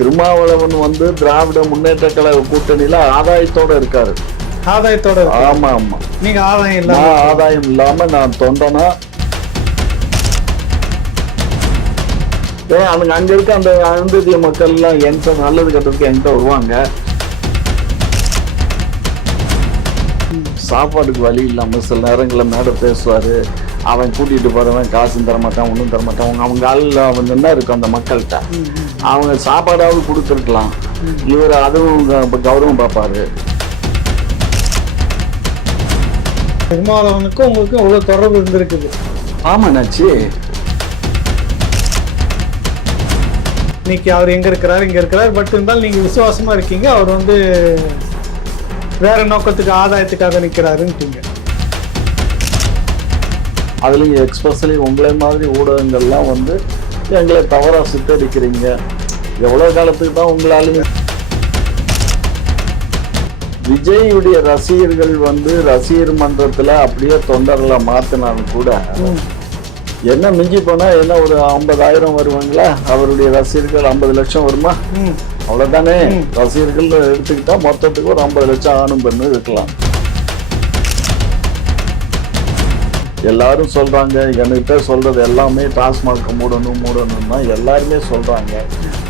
திருமாவளவன் வந்து திராவிட முன்னேற்ற கழக கூட்டணியில ஆதாயத்தோட இருக்காரு. ஆதாயத்தோட. ஆமா ஆமா நீங்க ஆதாயம் இல்லாம நான் ஆதாயம் இல்லாம நான் தொண்டனா? அவங்க அங்க இருக்க அந்த அருந்ததிய மக்கள் எல்லாம் என்கிட்ட நல்லது கெட்டதுக்கு என்கிட்ட வருவாங்க. சாப்பாட்டுக்கு வழி இல்லாம சில நேரங்களில் மேடை பேசுவாரு. அவன் கூட்டிட்டு போறவன் காசும் தர மாட்டான் ஒன்றும் தர மாட்டான் அவங்க அவங்க ஆளில் அவன் என்ன இருக்கும் அந்த மக்கள்கிட்ட. அவங்க சாப்பாடாவது கொடுத்துருக்கலாம். இவர் அதுவும் கௌரவம் பார்ப்பாரு. திருமாவளவனுக்கும் உங்களுக்கு அவ்வளவு தொடர்பு இருந்திருக்குது. ஆமாண்ணாச்சி. இன்னைக்கு அவர் எங்க இருக்கிறார் இங்க இருக்கிறார். பட் இருந்தாலும் நீங்க விசுவாசமா இருக்கீங்க. அவர் வந்து வேற நோக்கத்துக்கு ஆதாயத்துக்காக நிக்கிறாருன்ட்டீங்க. அதுலேயும் எக்ஸ்பெஷலி உங்களை மாதிரி ஊடகங்கள்லாம் வந்து எங்களை தவறாக சித்தரிக்கிறீங்க. எவ்வளோ காலத்துக்கு தான் உங்களாலையும் விஜயுடைய ரசிகர்கள் வந்து ரசிகர் மன்றத்தில் அப்படியே தொண்டர்களை மாற்றினாலும் கூட என்ன மிஞ்சி போனால் என்ன ஒரு ஐம்பதாயிரம் வருவாங்களா? அவருடைய ரசிகர்கள் ஐம்பது லட்சம் வருமா? அவ்வளோதானே ரசிகர்கள் எடுத்துக்கிட்டா மொத்தத்துக்கு ஒரு ஐம்பது லட்சம் ஆணும் பெண்ணு இருக்கலாம். எல்லாரும் சொல்றாங்க என்கிட்ட சொல்றது எல்லாமே டாஸ்மாக் மூடணும் மூடணும் தான் எல்லாருமே சொல்றாங்க.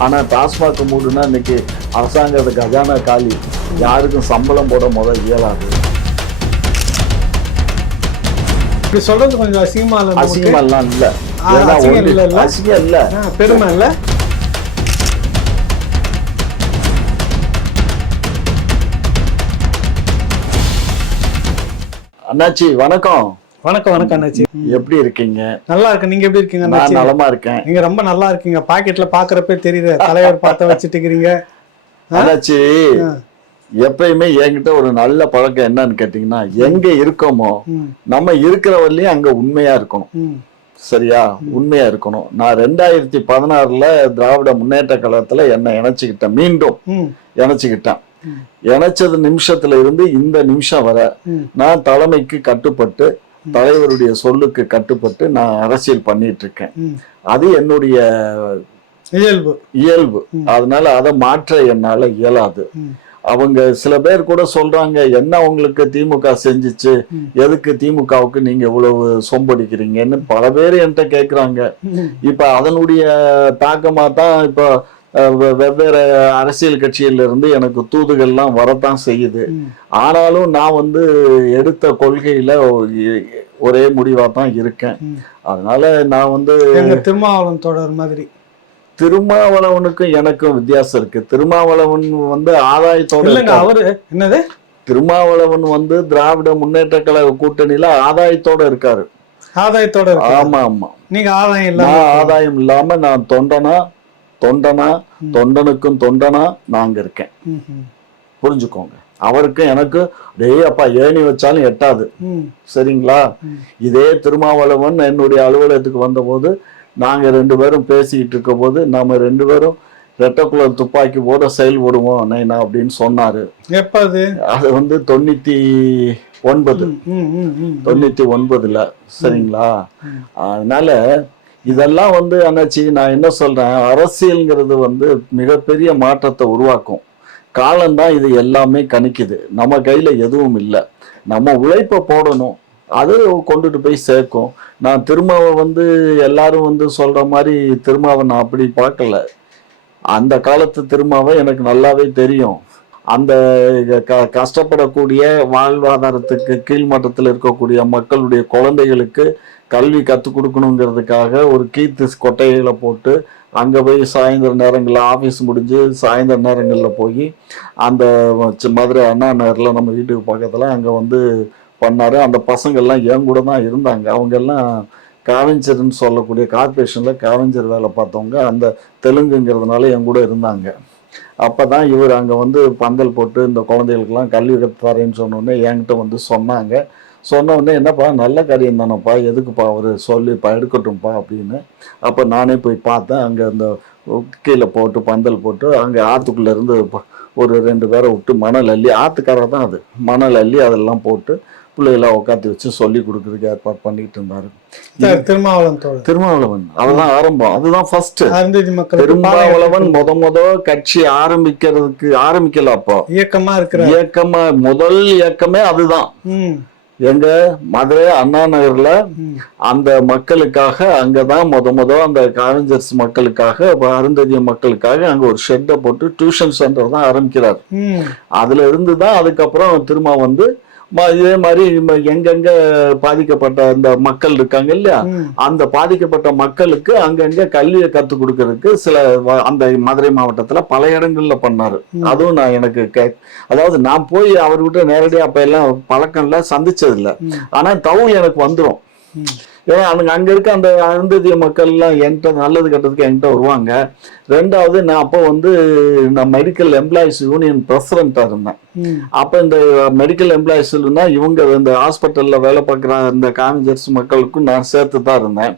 ஆனா டாஸ்மாக் மூடுனா இன்னைக்கு அரசாங்கத்து கஜானா காலி. யாருக்கும் சம்பளம் போட முத இயலாது. இப்படி சொல்றது கொஞ்சம் அசிங்கமா இல்ல? அசிங்கமெல்லாம் இல்ல. அசிங்கம் இல்ல, பெருமை இல்ல. அண்ணாச்சி வணக்கம். வணக்கம் வணக்கம் அண்ணாச்சி. எப்படி இருக்கீங்க? நல்லா இருக்கு நீங்க எப்படி இருக்கீங்க நான் நலமா இருக்கேன். நீங்க ரொம்ப நல்லா இருக்கீங்க. பாக்கெட்ல பாக்குறப்ப தெரியுது. தலைவர் பார்த்த வச்சுட்டு இருக்கிறீங்க. அண்ணாச்சி. எப்பயுமே என்கிட்ட ஒரு நல்ல பழக்கம் என்னன்னு கேட்டீங்கன்னா எங்க இருக்கோமோ நம்ம இருக்கிற வரையும் அங்க உண்மையா இருக்கணும். சரியா? உண்மையா இருக்கணும். நான் ரெண்டாயிரத்தி பதினாறுல திராவிட முன்னேற்ற கழகத்துல என்னை இணைச்சுக்கிட்டேன் மீண்டும் இணைச்சுக்கிட்டேன். இணைச்சது நிமிஷத்துல இருந்து இந்த நிமிஷம் வரை. நான் தலைமைக்கு கட்டுப்பட்டு தலைவருடைய சொல்லுக்கு கட்டுப்பட்டு நான் அரசியல் பண்ணிட்டு இருக்கேன். அது என்னுடைய இயல்பு. இயல்பு. அதனால அதை மாற்ற என்னால இயலாது. அவங்க சில பேர் கூட சொல்றாங்க என்ன உங்களுக்கு திமுக செஞ்சுச்சு. எதுக்கு திமுகவுக்கு நீங்க இவ்வளவு சொம்படிக்கிறீங்கன்னு? பல பேர் என்கிட்ட கேக்குறாங்க. இப்ப அதனுடைய தாக்கமா தான் இப்போ வெவ்வேறு அரசியல் கட்சியில இருந்து எனக்கு தூதுகள்லாம் வரத்தான் செய்யுது. ஆனாலும் நான் வந்து எடுத்த கொள்கையில ஒரே முடிவா தான் இருக்கேன். அதனால நான் வந்து திருமாவளவன் தொடர் மாதிரி. திருமாவளவனுக்கும் எனக்கும் வித்தியாசம் இருக்கு. திருமாவளவன் வந்து ஆதாயத்தோட. அவரு என்னது? திருமாவளவன் வந்து திராவிட முன்னேற்ற கழக கூட்டணியில ஆதாயத்தோட இருக்காரு. ஆதாயத்தோட ஆமா ஆமா. நீங்க ஆதாயம் இல்லாம ஆதாயம் இல்லாம நான் தொண்டனா தொண்டனா தொண்டனுக்கும் தொண்டனா நாங்க இருக்கேன். புரிஞ்சுக்கோங்க. அவருக்கும் எனக்கு டேய் அப்பா ஏணி வச்சாலும் எட்டாது. சரிங்களா. இதே திருமாவளவன் என்னுடைய அலுவலகத்துக்கு வந்தபோது நாங்க ரெண்டு பேரும் பேசிக்கிட்டு இருக்க போது நாம ரெண்டு பேரும் ரெட்டக்குளர் துப்பாக்கி போட செயல்படுவோம் நைனா அப்படின்னு சொன்னாரு. எப்ப அது? அது வந்து தொண்ணூத்தி ஒன்பது. தொண்ணூத்தி ஒன்பதுல. சரிங்களா. அதனால இதெல்லாம் வந்து அண்ணாச்சி நான் என்ன சொல்றேன்? அரசியல்ங்கிறது வந்து மிகப்பெரிய மாற்றத்தை உருவாக்கும். காலம்தான் இது எல்லாமே கணிக்குது. நம்ம கையில எதுவும் இல்லை. நம்ம உழைப்பை போடணும். அது கொண்டுட்டு போய் சேர்க்கும். நான் திருமாவை வந்து எல்லாரும் வந்து சொல்ற மாதிரி திருமாவை நான் அப்படி பார்க்கல. அந்த காலத்து திருமாவை எனக்கு நல்லாவே தெரியும். அந்த க- கஷ்டப்படக்கூடிய வாழ்வாதாரத்துக்கு கீழ்மட்டத்தில் இருக்கக்கூடிய மக்களுடைய குழந்தைகளுக்கு கல்வி கற்றுக் கொடுக்கணுங்கிறதுக்காக ஒரு கீர்த்தி கொட்டைகளை போட்டு அங்கே போய் சாயந்தர நேரங்களில் ஆஃபீஸ் முடிஞ்சு சாயந்தர நேரங்களில் போய் அந்த மதுரை அண்ணா நகரில் நம்ம வீட்டுக்கு பக்கத்தில் அங்கே வந்து பண்ணார். அந்த பசங்கள்லாம் என் கூட தான் இருந்தாங்க. அவங்கெல்லாம் காவெஞ்சர்னு சொல்லக்கூடிய கார்பரேஷனில் காவெஞ்சர் வேலை பார்த்தவங்க. அந்த தெலுங்குங்கிறதுனால என் கூட இருந்தாங்க. அப்போ தான் இவர் அங்கே வந்து பந்தல் போட்டு இந்த குழந்தைகளுக்கெல்லாம் கல்வி கற்று தரேன்னு சொன்னோடனே என்கிட்ட வந்து சொன்னாங்க. சொன்ன உடனே என்னப்பா நல்ல காரியம் தானப்பா எதுக்குப்பா அவர் சொல்லிப்பா எடுக்கட்டும்ப்பா அப்படின்னு. அப்போ நானே போய் பார்த்தேன். அங்கே அந்த கீழே போட்டு பந்தல் போட்டு அங்கே ஆற்றுக்குள்ளே இருந்து ஒரு ரெண்டு பேரை விட்டு மணல் அள்ளி ஆற்றுக்காரர் தான் அது. மணல் அள்ளி அதெல்லாம் போட்டு பிள்ளைகளை உட்காந்து வச்சு சொல்லி கொடுக்கறதுக்கு ஏற்பாடு பண்ணிட்டு இருந்தாரு. திருமாவளவன் திருமாவளவன். அதுதான் ஆரம்பம். அதுதான் ஃபர்ஸ்ட் திருமாவளவன் முத முத கட்சி ஆரம்பிக்கிறதுக்கு ஆரம்பிக்கல அப்போ. இயக்கமா இருக்கிற இயக்கமா முதல் இயக்கமே அதுதான். எங்க மதுரை அண்ணா நகர்ல அந்த மக்களுக்காக அங்கதான் முத முத அந்த காலேஜர்ஸ் மக்களுக்காக அருந்ததிய மக்களுக்காக அங்க ஒரு ஷெட்டை போட்டு டியூஷன் சென்டர் தான் ஆரம்பிக்கிறார். அதுல இருந்து தான் அதுக்கப்புறம் திரும்ப வந்து இதே மாதிரி எங்கெங்க பாதிக்கப்பட்ட அந்த மக்கள் இருக்காங்க இல்லையா? அந்த பாதிக்கப்பட்ட மக்களுக்கு அங்கங்க கல்வியை கற்றுக் கொடுக்கறதுக்கு சில அந்த மதுரை மாவட்டத்துல பல இடங்கள்ல பண்ணாரு. அதுவும் நான் எனக்கு கே- அதாவது நான் போய் அவர்கிட்ட நேரடியா அப்ப எல்லாம் பழக்கம்ல சந்திச்சது இல்ல. ஆனா தவுள் எனக்கு வந்துரும். ம். ஏன்னா அங்க அங்க இருக்க அந்த அருந்ததிய மக்கள் எல்லாம் என்கிட்ட நல்லது கெட்டதுக்கு என்கிட்ட வருவாங்க. ரெண்டாவது நான் அப்போ வந்து நான் மெடிக்கல் எம்ப்ளாயிஸ் யூனியன் பிரசிடண்டா இருந்தேன். அப்ப இந்த மெடிக்கல் எம்ப்ளாயிஸ்னா இவங்க இந்த ஹாஸ்பிட்டல்ல வேலை பார்க்குற இந்த காமஞ்சர்ஸ் மக்களுக்கும் நான் சேர்த்து தான் இருந்தேன்.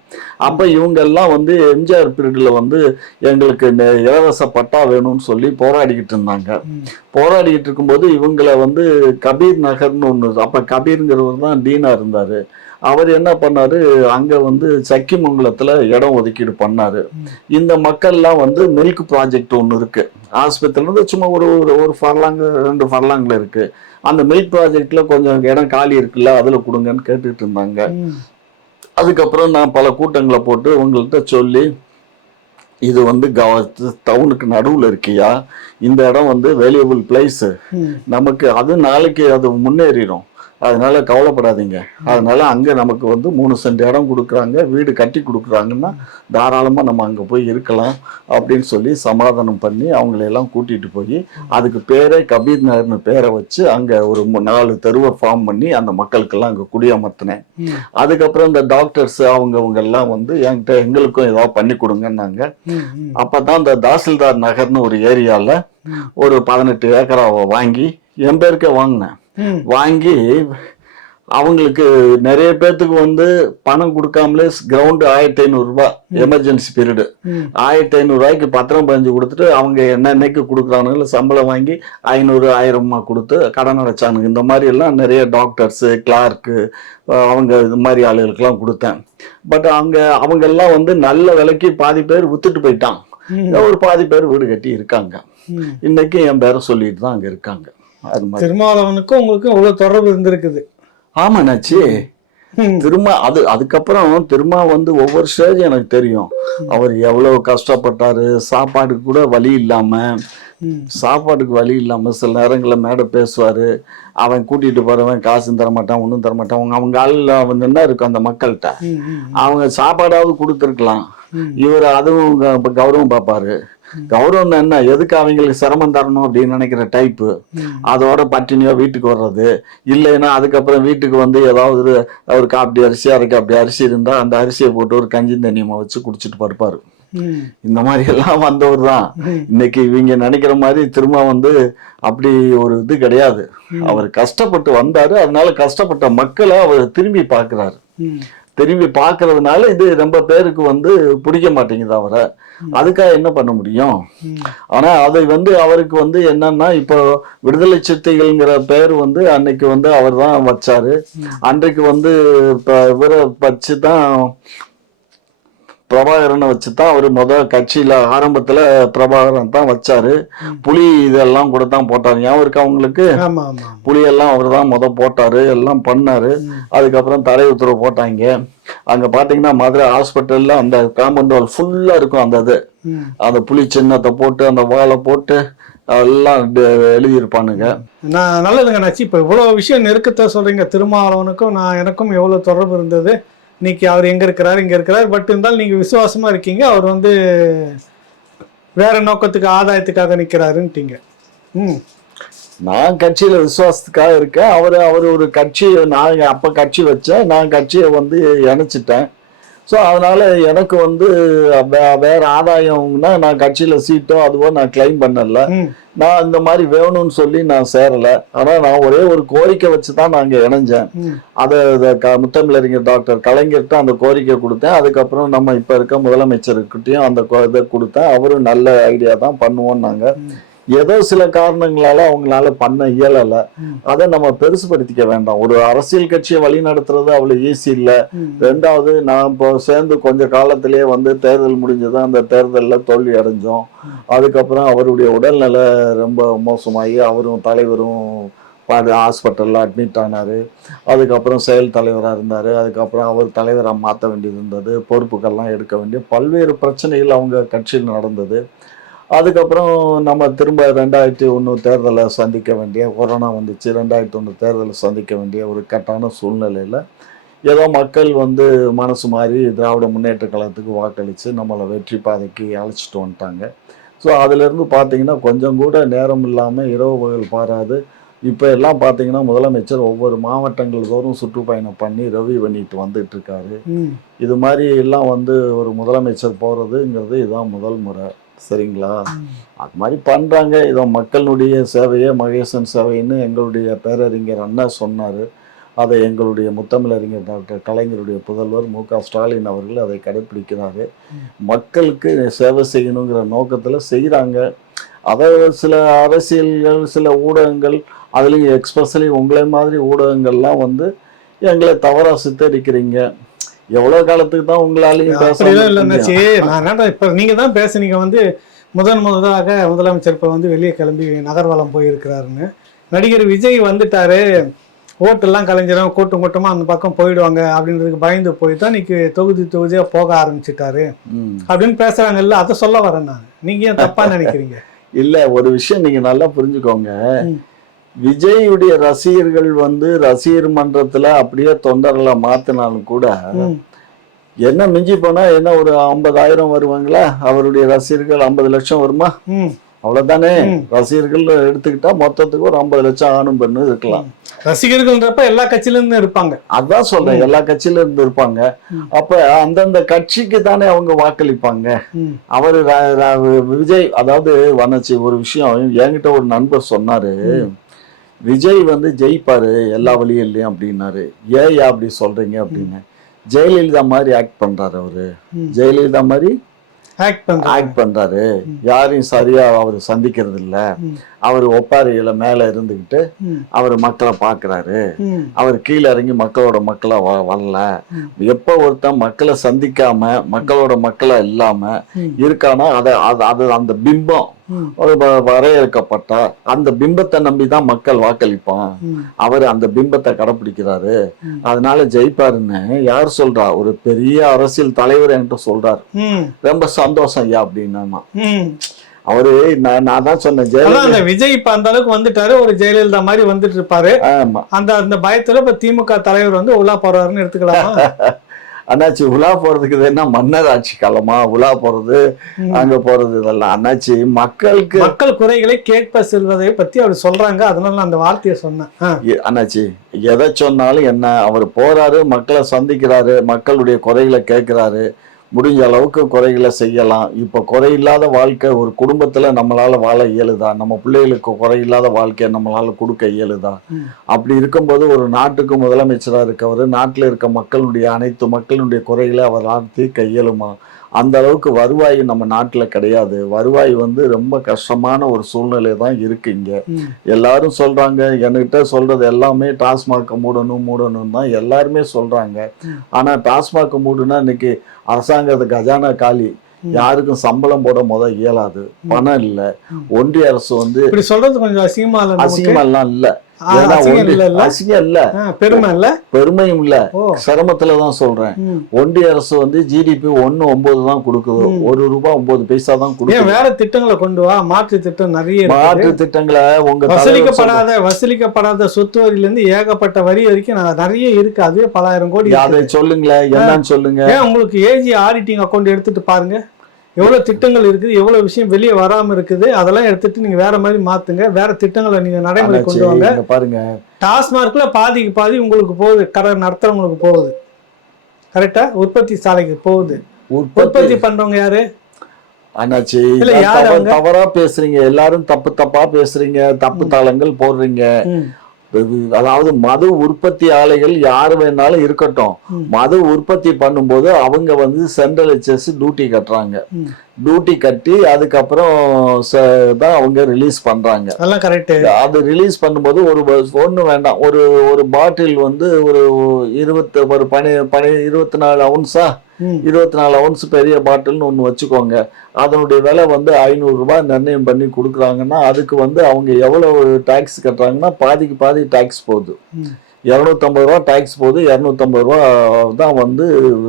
அப்ப இவங்க எல்லாம் வந்து எம்ஜிஆர் பீரியட்ல வந்து எங்களுக்கு இந்த இலவச பட்டா வேணும்னு சொல்லி போராடிக்கிட்டு இருந்தாங்க. போராடிக்கிட்டு இருக்கும்போது இவங்களை வந்து கபீர் நகர்னு ஒன்று அப்ப கபீருங்கிறவர் தான் டீனா இருந்தாரு. அவர் என்ன பண்ணாரு? அங்க வந்து சக்கிமங்கலத்துல இடம் ஒதுக்கீடு பண்ணாரு. இந்த மக்கள்லாம் வந்து மில்க் ப்ராஜெக்ட் ஒன்று இருக்கு. ஆஸ்பத்திரில இருந்து சும்மா ஒரு ஒரு ஒரு ஃபர்லாங்கு ரெண்டு ஃபர்லாங்கில் இருக்கு. அந்த மில்க் ப்ராஜெக்ட்ல கொஞ்சம் இடம் காலி இருக்குல்ல அதுல கொடுங்கன்னு கேட்டுட்டு இருந்தாங்க. அதுக்கப்புறம் நான் பல கூட்டங்களை போட்டு உங்கள்கிட்ட சொல்லி இது வந்து கவ டவுனுக்கு நடுவில் இருக்கியா? இந்த இடம் வந்து வேல்யூபிள் பிளேஸு நமக்கு அது நாளைக்கு அது முன்னேறிடும். அதனால கவலைப்படாதீங்க. அதனால அங்க நமக்கு வந்து மூணு சென்ட் இடம் கொடுக்குறாங்க வீடு கட்டி கொடுக்குறாங்கன்னா தாராளமா நம்ம அங்க போய் இருக்கலாம் அப்படின்னு சொல்லி சமாதானம் பண்ணி அவங்களையெல்லாம் கூட்டிட்டு போய் அதுக்கு பேரே கபீர் நகர்னு பேரை வச்சு அங்க ஒரு நாலு தெருவை ஃபார்ம் பண்ணி அந்த மக்களுக்கெல்லாம் அங்க குடியமர்த்தினேன். அதுக்கப்புறம் இந்த டாக்டர்ஸ் அவங்கவங்க எல்லாம் வந்து என்கிட்ட எங்களுக்கும் ஏதாவது பண்ணி கொடுங்கன்னாங்க. ம் அப்பதான் இந்த தாசில்தார் நகர்னு ஒரு ஏரியால ம். ஒரு பதினெட்டு ஏக்கராவை வாங்கி என் பேருக்கே வாங்கினேன். வாங்கி அவங்களுக்கு நிறைய பேர்த்துக்கு வந்து பணம் கொடுக்காமலே கிரவுண்டு ஆயிரத்தி ஐநூறு ரூபாய் எமர்ஜென்சி பீரியடு ஆயிரத்தி ஐநூறு ரூபாய்க்கு பத்திரம் பதிஞ்சு கொடுத்துட்டு அவங்க என்னென்னைக்கு கொடுக்குறானுங்களோ சம்பளம் வாங்கி ஐநூறு ஆயிரமா கொடுத்து கடன் அடைச்சானுங்க. இந்த மாதிரி எல்லாம் நிறைய டாக்டர்ஸு கிளார்க்கு அவங்க இது மாதிரி ஆளுகளுக்கெல்லாம் கொடுத்தேன். பட் அவங்க அவங்க எல்லாம் வந்து நல்ல விலைக்கு பாதி பேர் வித்துட்டு போயிட்டான் ஒரு பாதி பேர் வீடு கட்டி இருக்காங்க. இன்னைக்கு என் பேரை சொல்லிட்டு தான் அங்க இருக்காங்க. அது மாதிரி. திருமாவளவனுக்கும் உங்களுக்கும் இவ்வளவு தொடர்பு இருந்திருக்குது. ஆமாண்ணாச்சி ம். திரும்ப அது அதுக்கப்புறம் திரும்ப வந்து ஒவ்வொரு ஸ்டேஜ் எனக்கு தெரியும். அவர் எவ்வளவு கஷ்டப்பட்டாரு சாப்பாடுக்கு கூட வழி இல்லாம சாப்பாட்டுக்கு வழி இல்லாம சில நேரங்களில் மேடை பேசுவாரு. அவன் கூட்டிட்டு போறவன் காசும் தர மாட்டான் ஒன்றும் தர மாட்டான் அவங்க அவங்க ஆள் அவன் என்ன இருக்கும் அந்த மக்கள்கிட்ட. அவங்க சாப்பாடாவது கொடுத்துருக்கலாம். இவர் அதுவும் கௌரவம் பார்ப்பாரு கௌரவம் என்ன? எதுக்கு அவங்களுக்கு சிரமம் தரணும் அப்படின்னு நினைக்கிற டைப்பு அதோட பட்டினியோ வீட்டுக்கு வர்றது. இல்லைன்னா அதுக்கப்புறம் வீட்டுக்கு வந்து ஏதாவது ஒரு காப்பி அரிசி அரை காப்பி அரிசி இருந்தா அந்த அரிசியை போட்டு ஒரு கஞ்சி தண்ணியமா வச்சு குடிச்சிட்டு படுப்பாரு. இந்த மாதிரி எல்லாம் வந்தவர் தான். இன்னைக்கு இவங்க நினைக்கிற மாதிரி திரும்ப வந்து அப்படி ஒரு இது கிடையாது. அவர் கஷ்டப்பட்டு வந்தாரு. அதனால கஷ்டப்பட்ட மக்களை அவர் திரும்பி பார்க்கிறாரு. ம். திரும்பி பார்க்கறதுனால இது ரொம்ப பேருக்கு வந்து பிடிக்க மாட்டேங்குது அவரை. அதுக்காக என்ன பண்ண முடியும்? ஆனா அதை வந்து அவருக்கு வந்து என்னன்னா இப்போ விடுதலை சிறுத்தைகள்ங்கிற பேர் வந்து அன்னைக்கு வந்து அவர் தான் வச்சாரு அன்றைக்கு வந்து இப்ப இவரை வச்சு தான் பிரபாகரனை வச்சு தான் அவர் முத கட்சியில ஆரம்பத்துல பிரபாகரன் தான் வச்சாரு. புலி இதெல்லாம் கூட தான் போட்டாரு. ஞாபகம் இருக்கா அவங்களுக்கு புலியெல்லாம் அவர் தான் முத போட்டாரு. எல்லாம் பண்ணாரு. அதுக்கப்புறம் தடை உத்தரவு போட்டாங்க. அங்க பாத்தீங்கன்னா மதுரை ஹாஸ்பிட்டல்ல அந்த காம்பவுண்ட் வால் ஃபுல்லா இருக்கும் அந்த இது. அந்த புலி சின்னத்தை போட்டு அந்த வாழை போட்டு எல்லாம் எழுதியிருப்பானுங்க. நான் நல்லதுங்க நாச்சி. இப்போ இவ்வளோ விஷயம் நெருக்கத்தை சொல்றீங்க. திருமாவளவனுக்கும் நான் எனக்கும் எவ்வளோ தொடர்பு இருந்தது? இன்னைக்கு அவர் எங்க இருக்கிறார் இங்க இருக்கிறார். பட் இருந்தாலும் நீங்க விசுவாசமா இருக்கீங்க. அவர் வந்து வேற நோக்கத்துக்கு ஆதாயத்துக்காக நிக்கிறாருன்ட்டீங்க ம். நான் கட்சியில விசுவாசத்துக்காக இருக்கேன். அவர் அவர் ஒரு கட்சி நான் அப்ப கட்சி வச்சேன். நான் கட்சியை வந்து இணைச்சிட்டேன். ஸோ அதனால எனக்கு வந்து வேற ஆதாயம்னா நான் கட்சியில சீட்டோ அதுவோ நான் கிளைம் பண்ணல. நான் இந்த மாதிரி வேணும்னு சொல்லி நான் சேரல. ஆனா நான் ஒரே ஒரு கோரிக்கை வச்சு தான் நான் இங்க இணைஞ்சேன். அதை முத்தமிழறிஞர் டாக்டர் கலைஞர்கிட்ட அந்த கோரிக்கை கொடுத்தேன். அதுக்கப்புறம் நம்ம இப்போ இருக்க முதலமைச்சர்கிட்டயும் அந்த இதை கொடுத்தேன். அவரும் நல்ல ஐடியா தான் பண்ணுவோம்னாங்க. ஏதோ சில காரணங்களால அவங்களால பண்ண இயலல. அதை நம்ம பெருசுபடுத்திக்க வேண்டாம். ஒரு அரசியல் கட்சியை வழி நடத்துறது அவ்வளவு ஈஸி இல்லை. ரெண்டாவது நான் இப்போ சேர்ந்து கொஞ்ச காலத்திலேயே வந்து தேர்தல் முடிஞ்சது. அந்த தேர்தலில் தோல்வி அடைஞ்சோம். அதுக்கப்புறம் அவருடைய உடல்நிலை ரொம்ப மோசமாகி அவரும் தலைவரும் ஹாஸ்பிட்டலில் அட்மிட் ஆனார். அதுக்கப்புறம் செயல் தலைவராக இருந்தார். அதுக்கப்புறம் அவர் தலைவராக மாற்ற வேண்டியது இருந்தது பொறுப்புகள்லாம் எடுக்க வேண்டிய பல்வேறு பிரச்சனைகள் அவங்க கட்சியில் நடந்தது. அதுக்கப்புறம் நம்ம திரும்ப ரெண்டாயிரத்தி ஒன்று தேர்தலை சந்திக்க வேண்டிய கொரோனா வந்துச்சு. ரெண்டாயிரத்தி ஒன்று தேர்தலை சந்திக்க வேண்டிய ஒரு கட்டான சூழ்நிலையில் ஏதோ மக்கள் வந்து மனசு மாறி திராவிட முன்னேற்ற கழகத்துக்கு வாக்களித்து நம்மளை வெற்றி பாதைக்கு அழைச்சிட்டு வந்துட்டாங்க. ஸோ அதிலிருந்து பார்த்தீங்கன்னா கொஞ்சம் கூட நேரம் இல்லாமல் இரவு பகல் பாராது. இப்போ எல்லாம் பார்த்தீங்கன்னா முதலமைச்சர் ஒவ்வொரு மாவட்டங்கள் தோறும் சுற்றுப்பயணம் பண்ணி ரவி பண்ணிட்டு வந்துட்டு இருக்காரு. இது மாதிரி எல்லாம் வந்து ஒரு முதலமைச்சர் போகிறதுங்கிறது இதுதான் முதல் முறை. சரிங்களா? அது மாதிரி பண்ணுறாங்க இதோ மக்களுடைய சேவையே மகேசன் சேவைன்னு எங்களுடைய பேரறிஞர் அண்ணா சொன்னார். அதை எங்களுடைய முத்தமிழறிஞர் டாக்டர் கலைஞருடைய புதல்வர் மு க ஸ்டாலின் அவர்கள் அதை கடைப்பிடிக்கிறாரு. மக்களுக்கு சேவை செய்யணுங்கிற நோக்கத்தில் செய்கிறாங்க அதை சில அரசியல்கள் சில ஊடகங்கள் அதுலேயும் எக்ஸ்பெஷலி உங்களை மாதிரி ஊடகங்கள்லாம் வந்து எங்களை தவறாக சித்தரிக்கிறீங்க. எவ்வளோ காலத்துக்கு தான் உங்களாலையும் அப்படிலாம் இல்லைன்னாச்சு நான் இப்ப நீங்க தான் பேசுனீங்க வந்து முதன் முதலாக முதலமைச்சர் இப்ப வந்து வெளியே கிளம்பி நகர்வலம் போயிருக்கிறாருன்னு. நடிகர் விஜய் வந்துட்டாரு. ஓட்டெல்லாம் கலைஞரும் கூட்டம் கூட்டமா அந்த பக்கம் போயிடுவாங்க அப்படின்றதுக்கு பயந்து போய் தான் இன்னைக்கு தொகுதி தொகுதியா போக ஆரம்பிச்சிட்டாரு. அப்படின்னு பேசுறாங்கல்ல அதை சொல்ல வரேன் நான். நீங்க ஏன் தப்பா நினைக்கிறீங்க? இல்ல ஒரு விஷயம் நீங்க நல்லா புரிஞ்சுக்கோங்க. விஜயுடைய ரசிகர்கள் வந்து ரசிகர் மன்றத்துல அப்படியே தொண்டர்களை மாத்தினாலும் கூட. என்ன மிஞ்சி போனா என்ன ஒரு ஐம்பதாயிரம் வருவாங்களா அவருடைய ரசிகர்கள் ஐம்பது லட்சம் வருமா. அவ்வளவுதானே. ரசிகர்கள் எடுத்துக்கிட்டா மொத்தத்துக்கு ஒரு ஐம்பது லட்சம் ஆணும் பெண்ணும் இருக்கலாம் ரசிகர்கள்ன்றப்ப எல்லா கட்சியில இருந்தும் இருப்பாங்க அதான் சொல்றேன் எல்லா கட்சியில இருந்து இருப்பாங்க. அப்ப அந்தந்த கட்சிக்கு தானே அவங்க வாக்களிப்பாங்க. அவரு விஜய் அதாவது வனச்சி ஒரு விஷயம் என்கிட்ட ஒரு நண்பர் சொன்னாரு விஜய் வந்து ஜெயிப்பாரு எல்லா வழியிலையும் அப்படின்னாரு. ஏயா அப்படி சொல்றீங்க அப்படின்னு. ஜெயலலிதா மாதிரி ஆக்ட் பண்றாரு அவரு. ஜெயலலிதா மாதிரி ஆக்ட் பண்றாரு. யாரையும் சரியா அவர் சந்திக்கிறது இல்ல. அவர் ஒப்பாரியில மேல இருந்துகிட்டு. அவர் மக்களை பாக்குறாரு. அவர் கீழே இறங்கி மக்களோட மக்களா வரல. எப்போ ஒருத்தன் மக்களை சந்திக்காம மக்களோட மக்களா இல்லாம. இருக்கானா அத அது அந்த பிம்பம் வரையறுக்கப்பட்ட அந்த பிம்பத்தை நம்பி தான் மக்கள் வாக்களிப்பான். அவர் அந்த பிம்பத்தை கடைப்பிடிக்கிறாரு ம். அதனால ஜெயிப்பாருன்னு யார் சொல்றா ஒரு பெரிய அரசியல் தலைவர் என்கிட்ட சொல்றாரு. ரொம்ப சந்தோஷம் ஐயா அப்படின்னா. அவரு நான் நான் தான் சொன்னேன் ஜெயலலிதா. விஜய் இப்ப அந்த அளவுக்கு வந்துட்டாரு ஒரு ஜெயலலிதா மாதிரி வந்துட்டு இருப்பாரு. அந்த அந்த பயத்துல இப்ப திமுக தலைவர் வந்து உலா போறாருன்னு எடுத்துக்கலாமா? அண்ணாச்சி உலா போறதுக்கு இது என்ன மன்னர் ஆட்சி காலமா? உலா போறது. அங்க போறது இதெல்லாம். அண்ணாச்சி மக்களுக்கு மக்கள் குறைகளை கேட்ப செல்வதை பத்தி அவர் சொல்றாங்க. அதனால நான் அந்த வார்த்தையை சொன்னேன். அண்ணாச்சி எதை சொன்னாலும் என்ன அவர் போறாரு மக்களை சந்திக்கிறாரு மக்களுடைய குறைகளை கேட்கிறாரு. முடிஞ்ச அளவுக்கு குறைகளை செய்யலாம். இப்போ குறையில்லாத வாழ்க்கை ஒரு குடும்பத்துல நம்மளால வாழ இயலுதா? நம்ம பிள்ளைகளுக்கு குறையில்லாத வாழ்க்கையை நம்மளால கொடுக்க இயலுதா. அப்படி இருக்கும்போது ஒரு நாட்டுக்கு முதலமைச்சராக இருக்கவர் நாட்டில் இருக்க மக்களுடைய அனைத்து மக்களுடைய குறைகளை அவரால் தீர்க்க இயலுமா அந்த அளவுக்கு வருவாய் நம்ம நாட்டில் கிடையாது. வருவாய் வந்து ரொம்ப கஷ்டமான ஒரு சூழ்நிலை தான் இருக்கு இங்க. எல்லாரும் சொல்றாங்க என்கிட்ட சொல்றது எல்லாமே டாஸ்மாக் மூடணும் மூடணும் தான் எல்லாருமே சொல்றாங்க. ம். ஆனா டாஸ்மாக் மூடுனா இன்னைக்கு அரசாங்கத்து கஜானா காலி. யாருக்கும் சம்பளம் போட முத இயலாது. பணம் இல்ல. ஒன்றிய அரசு வந்து இப்படி சொல்றது கொஞ்சம் அசிங்கமா அசிங்கமெல்லாம் இல்ல. அசிங்கம் இல்ல. பெருமை இல்ல? பெருமையும் இல்ல. ஓ. சிரமத்துல தான் சொல்றேன். ஒன்றிய அரசு வந்து ஜிடிபி ஒன்னு ஒன்பது தான் கொடுக்குது. ஒரு ரூபாய் ஒன்பது பைசா தான் ஏன் கொடுக்குது வேற திட்டங்களை கொண்டு வா? மாற்று திட்டம் நிறைய. மாற்று திட்டங்களை உங்க வசூலிக்கப்படாத வசூலிக்கப்படாத சொத்து வரியில இருந்து ஏகப்பட்ட வரி வரைக்கும் நான் நிறைய இருக்கு. அதுவே பலாயிரம் கோடி அதை. சொல்லுங்களேன். என்னன்னு சொல்லுங்க. உங்களுக்கு ஏஜி ஆடிட்டிங் அக்கௌண்ட் எடுத்துட்டு பாருங்க. எவ்வளவு திட்டங்கள் இருக்குது எவ்வளவு விஷயம் வெளியே வராம இருக்குது அதெல்லாம் எடுத்துட்டு நீங்க வேற மாதிரி மாத்துங்க. வேற திட்டங்களை நீங்க நடைமுறை கொண்டு வாங்க. பாருங்க. டாஸ்மார்க்ல பாதிக்கு பாதி உங்களுக்கு போகுது. கடை நடத்துறவங்களுக்கு போகுது. கரெக்டா உற்பத்தி சாலைக்கு போகுது. உற்பத்தி. பண்றவங்க யாரு? அண்ணாச்சி இல்ல, இதான் யார் தவறு- பேசுறீங்க. எல்லாரும் தப்பு தப்பா பேசுறீங்க. தப்பு தளங்கள் போடுறீங்க. அதாவது மது உற்பத்தி ஆலைகள் யார் வேணாலும் இருக்கட்டும். மது உற்பத்தி பண்ணும்போது அவங்க வந்து சென்ட்ரல் ஹெச்எஸ் டியூட்டி கட்டுறாங்க. டியூட்டி கட்டி அதுக்கப்புறம் தான் அவங்க ரிலீஸ் பண்றாங்க. அதெல்லாம் கரெக்ட் அது ரிலீஸ் பண்ணும்போது ஒரு ஒன்று வேண்டாம். ஒரு ஒரு பாட்டில் வந்து ஒரு இருபத்தி ஒரு பனி பனி இருபத்தி நாலு அவுன்ஸா இருபத்தி நாலு அவுன்ஸ் பெரிய பாட்டில்னு ஒன்று வச்சுக்கோங்க. அதனுடைய விலை வந்து ஐநூறு ரூபாய் நிர்ணயம் பண்ணி கொடுக்குறாங்கன்னா அதுக்கு வந்து அவங்க எவ்வளவு டாக்ஸ் கட்டுறாங்கன்னா பாதிக்கு பாதி டாக்ஸ் போகுது. இரநூத்தம்பது ரூபா டாக்ஸ் போகுது இரநூத்தம்பது ரூபா தான் வந்து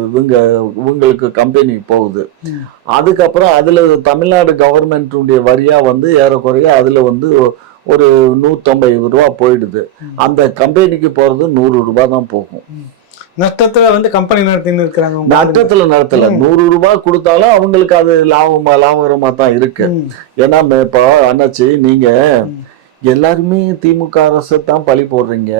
இவங்க இவங்களுக்கு கம்பெனிக்கு போகுது. அதுக்கப்புறம் அதுல தமிழ்நாடு கவர்மெண்ட்டுடைய வரியா வந்து ஏறக்குறைய அதுல வந்து ஒரு நூற்றம்பது ரூபா போயிடுது. அந்த கம்பெனிக்கு போறது நூறு ரூபாய் தான் போகும். நஷ்டத்துல வந்து கம்பெனி நடத்தின்னு இருக்கிறாங்க. நட்டத்துல நடத்தல. நூறு ரூபாய் கொடுத்தாலும் அவங்களுக்கு அது லாபமா லாபகரமா தான் இருக்கு. ஏன்னா இப்போ அண்ணாச்சி நீங்க எல்லாருமே திமுக அரசை தான் பழி போடுறீங்க.